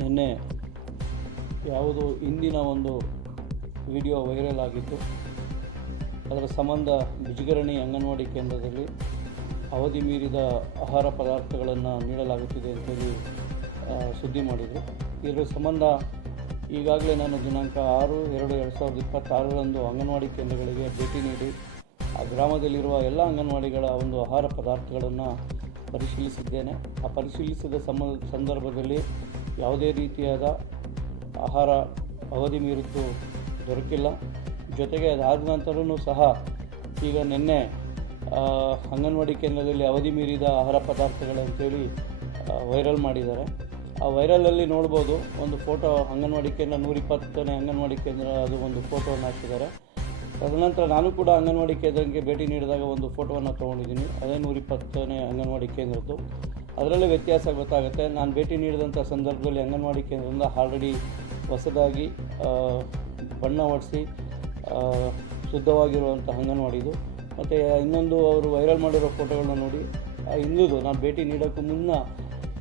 ನಿನ್ನೆ ಯಾವುದು ಇಂದಿನ ಒಂದು ವಿಡಿಯೋ ವೈರಲ್ ಆಗಿತ್ತು. ಅದರ ಸಂಬಂಧ ಬಿಜಿಗರಣಿ ಅಂಗನವಾಡಿ ಕೇಂದ್ರದಲ್ಲಿ ಅವಧಿ ಮೀರಿದ ಆಹಾರ ಪದಾರ್ಥಗಳನ್ನು ನೀಡಲಾಗುತ್ತಿದೆ ಅಂತೇಳಿ ಸುದ್ದಿ ಮಾಡಿದರು. ಇದರ ಸಂಬಂಧ ಈಗಾಗಲೇ ನಾನು ದಿನಾಂಕ 6/2/2026 ಅಂಗನವಾಡಿ ಕೇಂದ್ರಗಳಿಗೆ ಭೇಟಿ ನೀಡಿ ಆ ಗ್ರಾಮದಲ್ಲಿರುವ ಎಲ್ಲ ಅಂಗನವಾಡಿಗಳ ಒಂದು ಆಹಾರ ಪದಾರ್ಥಗಳನ್ನು ಪರಿಶೀಲಿಸಿದ್ದೇನೆ. ಆ ಪರಿಶೀಲಿಸಿದ ಸಂದರ್ಭದಲ್ಲಿ ಯಾವುದೇ ರೀತಿಯಾದ ಆಹಾರ ಅವಧಿ ಮೀರಿದ್ದು ದೊರಕಿಲ್ಲ. ಜೊತೆಗೆ ಅದಾದ ನಂತರವೂ ಸಹ ಈಗ ನಿನ್ನೆ ಅಂಗನವಾಡಿ ಕೇಂದ್ರದಲ್ಲಿ ಅವಧಿ ಮೀರಿದ ಆಹಾರ ಪದಾರ್ಥಗಳಂತೇಳಿ ವೈರಲ್ ಮಾಡಿದ್ದಾರೆ. ಆ ವೈರಲಲ್ಲಿ ನೋಡ್ಬೋದು, ಒಂದು ಫೋಟೋ ಅಂಗನವಾಡಿ ಕೇಂದ್ರ 120ನೇ ಅಂಗನವಾಡಿ ಕೇಂದ್ರ ಅದು ಒಂದು ಫೋಟೋವನ್ನು ಹಾಕಿದ್ದಾರೆ. ತದನಂತರ ನಾನು ಕೂಡ ಅಂಗನವಾಡಿ ಕೇಂದ್ರಕ್ಕೆ ಭೇಟಿ ನೀಡಿದಾಗ ಒಂದು ಫೋಟೋವನ್ನು ತೊಗೊಂಡಿದ್ದೀನಿ, ಅದೇ 120ನೇ ಅಂಗನವಾಡಿ ಕೇಂದ್ರದ್ದು. ಅದರಲ್ಲೇ ವ್ಯತ್ಯಾಸ ಗೊತ್ತಾಗುತ್ತೆ. ನಾನು ಭೇಟಿ ನೀಡಿದಂಥ ಸಂದರ್ಭದಲ್ಲಿ ಅಂಗನವಾಡಿ ಕೇಂದ್ರದಿಂದ ಆಲ್ರೆಡಿ ಹೊಸದಾಗಿ ಬಣ್ಣ ಹೊಡಿಸಿ ಶುದ್ಧವಾಗಿರುವಂಥ ಅಂಗನವಾಡಿದು. ಮತ್ತು ಇನ್ನೊಂದು ಅವರು ವೈರಲ್ ಮಾಡಿರೋ ಫೋಟೋಗಳನ್ನ ನೋಡಿ ಹಿಂದುದು ನಾನು ಭೇಟಿ ನೀಡೋಕ್ಕೂ ಮುನ್ನ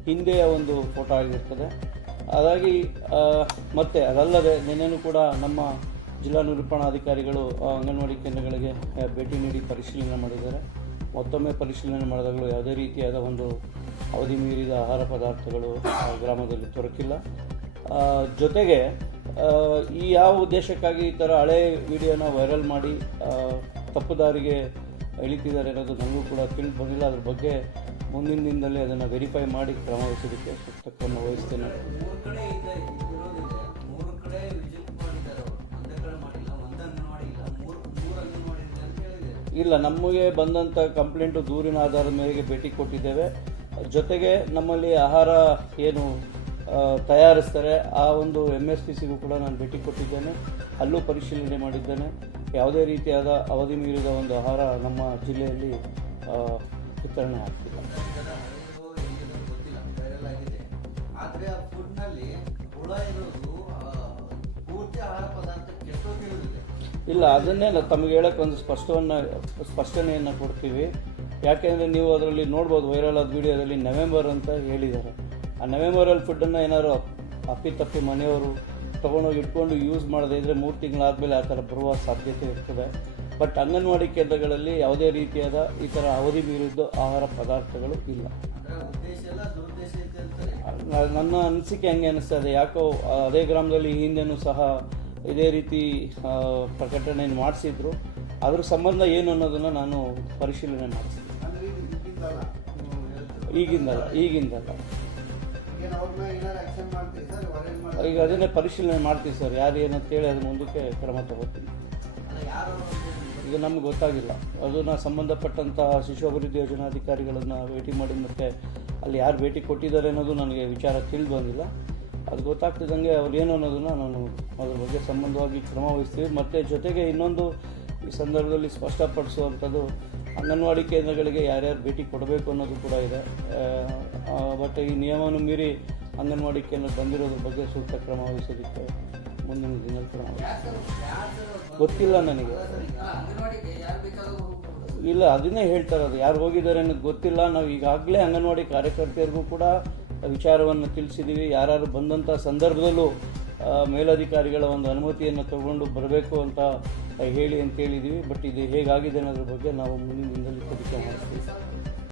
ಹಿಂದೆಯ ಒಂದು ಫೋಟೋ ಆಗಿರ್ತದೆ. ಹಾಗಾಗಿ ಮತ್ತು ಅದಲ್ಲದೆ ನಿನ್ನೆನೂ ಕೂಡ ನಮ್ಮ ಜಿಲ್ಲಾ ನಿರೂಪಣಾಧಿಕಾರಿಗಳು ಅಂಗನವಾಡಿ ಕೇಂದ್ರಗಳಿಗೆ ಭೇಟಿ ನೀಡಿ ಪರಿಶೀಲನೆ ಮಾಡಿದ್ದಾರೆ. ಮತ್ತೊಮ್ಮೆ ಪರಿಶೀಲನೆ ಮಾಡಿದಾಗಲೂ ಯಾವುದೇ ರೀತಿಯಾದ ಒಂದು ಅವಧಿ ಮೀರಿದ ಆಹಾರ ಪದಾರ್ಥಗಳು ಗ್ರಾಮದಲ್ಲಿ ದೊರಕಿಲ್ಲ. ಜೊತೆಗೆ ಈ ಯಾವ ಉದ್ದೇಶಕ್ಕಾಗಿ ಈ ಥರ ಹಳೆ ವಿಡಿಯೋನ ವೈರಲ್ ಮಾಡಿ ತಪ್ಪು ದಾರಿಗೆ ಎಳಿತಿದ್ದಾರೆ ಅನ್ನೋದು ನನಗೂ ಕೂಡ ತಿಳಿದು ಬಂದಿಲ್ಲ. ಅದ್ರ ಬಗ್ಗೆ ಮುಂದಿನ ದಿನದಲ್ಲಿ ಅದನ್ನು ವೆರಿಫೈ ಮಾಡಿ ಕ್ರಮ ವಹಿಸೋದಕ್ಕೆ ಸೂಕ್ತ ಕ್ರಮ ವಹಿಸ್ತೇನೆ. ಇಲ್ಲ, ನಮಗೆ ಬಂದಂಥ ಕಂಪ್ಲೇಂಟು ದೂರಿನ ಆಧಾರದ ಮೇರೆಗೆ ಭೇಟಿ ಕೊಟ್ಟಿದ್ದೇವೆ. ಜೊತೆಗೆ ನಮ್ಮಲ್ಲಿ ಆಹಾರ ಏನು ತಯಾರಿಸ್ತಾರೆ ಆ ಒಂದು MSTCಗೂ ಕೂಡ ನಾನು ಭೇಟಿ ಕೊಟ್ಟಿದ್ದೇನೆ. ಅಲ್ಲೂ ಪರಿಶೀಲನೆ ಮಾಡಿದ್ದೇನೆ. ಯಾವುದೇ ರೀತಿಯಾದ ಅವಧಿ ಮೀರಿದ ಒಂದು ಆಹಾರ ನಮ್ಮ ಜಿಲ್ಲೆಯಲ್ಲಿ ವಿತರಣೆ ಆಗ್ತಿಲ್ಲ. ಇಲ್ಲ, ಅದನ್ನೇ ತಮಗೆ ಹೇಳೋಕ್ಕೆ ಒಂದು ಸ್ಪಷ್ಟನೆಯನ್ನು ಕೊಡ್ತೀವಿ. ಯಾಕೆಂದರೆ ನೀವು ಅದರಲ್ಲಿ ನೋಡ್ಬೋದು, ವೈರಲ್ ಆದ ವಿಡಿಯೋದಲ್ಲಿ ನವೆಂಬರ್ ಅಂತ ಹೇಳಿದ್ದಾರೆ. ಆ ನವೆಂಬರಲ್ಲಿ ಫುಡ್ಡನ್ನು ಏನಾದ್ರು ಅಪ್ಪಿತಪ್ಪಿ ಮನೆಯವರು ತೊಗೊಂಡೋಗಿ ಇಟ್ಕೊಂಡು ಯೂಸ್ ಮಾಡದೇ ಇದ್ದರೆ 3 ತಿಂಗಳಾದಮೇಲೆ ಆ ಥರ ಬರುವ ಸಾಧ್ಯತೆ ಇರ್ತದೆ. ಬಟ್ ಅಂಗನವಾಡಿ ಕೇಂದ್ರಗಳಲ್ಲಿ ಯಾವುದೇ ರೀತಿಯಾದ ಈ ಥರ ಅವಧಿ ಮೀರಿದ ಆಹಾರ ಪದಾರ್ಥಗಳು ಇಲ್ಲ. ನನ್ನ ಅನಿಸಿಕೆ ಹಂಗೆ ಅನ್ನಿಸ್ತದೆ. ಯಾಕೋ ಅದೇ ಗ್ರಾಮದಲ್ಲಿ ಹಿಂದೆನೂ ಸಹ ಇದೇ ರೀತಿ ಪ್ರಕಟಣೆಯನ್ನು ಮಾಡಿಸಿದ್ರು. ಅದ್ರ ಸಂಬಂಧ ಏನು ಅನ್ನೋದನ್ನು ನಾನು ಪರಿಶೀಲನೆ ಮಾಡಿಸ್ತೀನಿ. ಈಗಿಂದಲ್ಲ ಈಗ ಅದನ್ನೇ ಪರಿಶೀಲನೆ ಮಾಡ್ತೀವಿ ಸರ್. ಯಾರು ಏನಂತೇಳಿ ಅದ್ರ ಮುಂದಕ್ಕೆ ಕ್ರಮ ತಗೋತೀನಿ. ಈಗ ನಮ್ಗೆ ಗೊತ್ತಾಗಿಲ್ಲ, ಅದನ್ನು ಸಂಬಂಧಪಟ್ಟಂತಹ ಶಿಶು ಅಭಿವೃದ್ಧಿ ಯೋಜನಾಧಿಕಾರಿಗಳನ್ನು ಭೇಟಿ ಮಾಡಿ ಮತ್ತು ಅಲ್ಲಿ ಯಾರು ಭೇಟಿ ಕೊಟ್ಟಿದ್ದಾರೆ ಅನ್ನೋದು ನನಗೆ ವಿಚಾರ ತಿಳಿದು ಬಂದಿಲ್ಲ. ಅದು ಗೊತ್ತಾಗ್ತಿದ್ದಂಗೆ ಅವ್ರು ಏನು ಅನ್ನೋದನ್ನು ನಾನು ಅದ್ರ ಬಗ್ಗೆ ಸಂಬಂಧವಾಗಿ ಕ್ರಮ ವಹಿಸ್ತೀವಿ. ಮತ್ತು ಜೊತೆಗೆ ಇನ್ನೊಂದು ಈ ಸಂದರ್ಭದಲ್ಲಿ ಸ್ಪಷ್ಟಪಡಿಸುವಂಥದ್ದು, ಅಂಗನವಾಡಿ ಕೇಂದ್ರಗಳಿಗೆ ಯಾರ್ಯಾರು ಭೇಟಿ ಕೊಡಬೇಕು ಅನ್ನೋದು ಕೂಡ ಇದೆ. ಬಟ್ ಈ ನಿಯಮವನ್ನು ಮೀರಿ ಅಂಗನವಾಡಿ ಕೇಂದ್ರ ಬಂದಿರೋದ್ರ ಬಗ್ಗೆ ಸೂಕ್ತ ಕ್ರಮ ವಹಿಸೋದಕ್ಕೆ ಮುಂದಿನ ದಿನದಲ್ಲಿ ಕ್ರಮ ಗೊತ್ತಿಲ್ಲ ನನಗೆ. ಇಲ್ಲ, ಅದನ್ನೇ ಹೇಳ್ತಾ ಇರೋದು, ಯಾರು ಹೋಗಿದ್ದಾರೆ ಅನ್ನೋದು ಗೊತ್ತಿಲ್ಲ. ನಾವು ಈಗಾಗಲೇ ಅಂಗನವಾಡಿ ಕಾರ್ಯಕರ್ತೆಯರಿಗೂ ಕೂಡ ವಿಚಾರವನ್ನು ತಿಳಿಸಿದ್ದೀವಿ. ಯಾರು ಬಂದಂಥ ಸಂದರ್ಭದಲ್ಲೂ ಮೇಲಧಿಕಾರಿಗಳ ಒಂದು ಅನುಮತಿಯನ್ನು ತಗೊಂಡು ಬರಬೇಕು ಅಂತ ಹೇಳಿ ಅಂತೇಳಿದ್ದೀವಿ. ಬಟ್ ಇದು ಹೇಗಾಗಿದೆ ಅನ್ನೋದ್ರ ಬಗ್ಗೆ ನಾವು ಮುಂದಿನ ದಿನದಲ್ಲಿ ತನಿಖೆ ಮಾಡ್ತೀವಿ.